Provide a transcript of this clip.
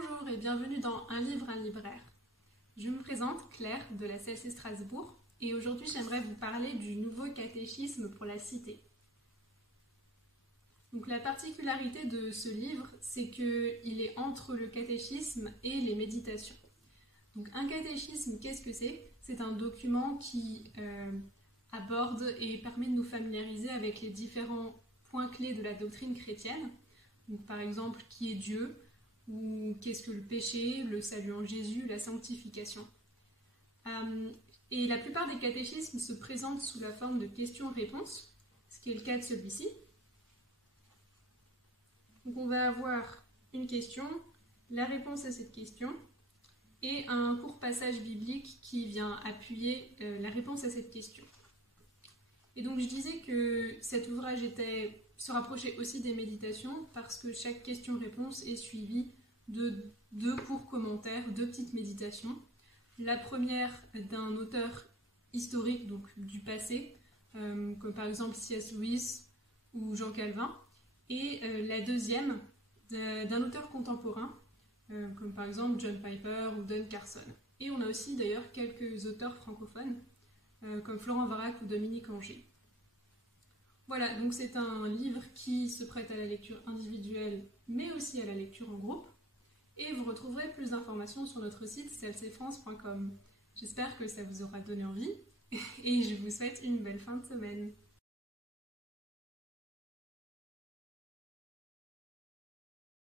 Bonjour et bienvenue dans Un livre, un libraire. Je me présente Claire de la CLC Strasbourg et aujourd'hui j'aimerais vous parler du nouveau catéchisme pour la cité. Donc la particularité de ce livre, c'est qu'il est entre le catéchisme et les méditations. Donc un catéchisme, qu'est-ce que c'est? C'est un document qui aborde et permet de nous familiariser avec les différents points clés de la doctrine chrétienne. Donc par exemple, qui est Dieu, ou qu'est-ce que le péché, le salut en Jésus, la sanctification. Et la plupart des catéchismes se présentent sous la forme de questions-réponses, ce qui est le cas de celui-ci. Donc on va avoir une question, la réponse à cette question, et un court passage biblique qui vient appuyer la réponse à cette question. Et donc je disais que cet ouvrage se rapprochait aussi des méditations parce que chaque question-réponse est suivie de deux courts commentaires, deux petites méditations. La première d'un auteur historique, donc du passé, comme par exemple C.S. Lewis ou Jean Calvin, et la deuxième d'un auteur contemporain, comme par exemple John Piper ou Don Carson. Et on a aussi d'ailleurs quelques auteurs francophones, comme Florent Varac ou Dominique Angers. Voilà, donc c'est un livre qui se prête à la lecture individuelle, mais aussi à la lecture en groupe. Et vous retrouverez plus d'informations sur notre site clcfrance.com. J'espère que ça vous aura donné envie et je vous souhaite une belle fin de semaine.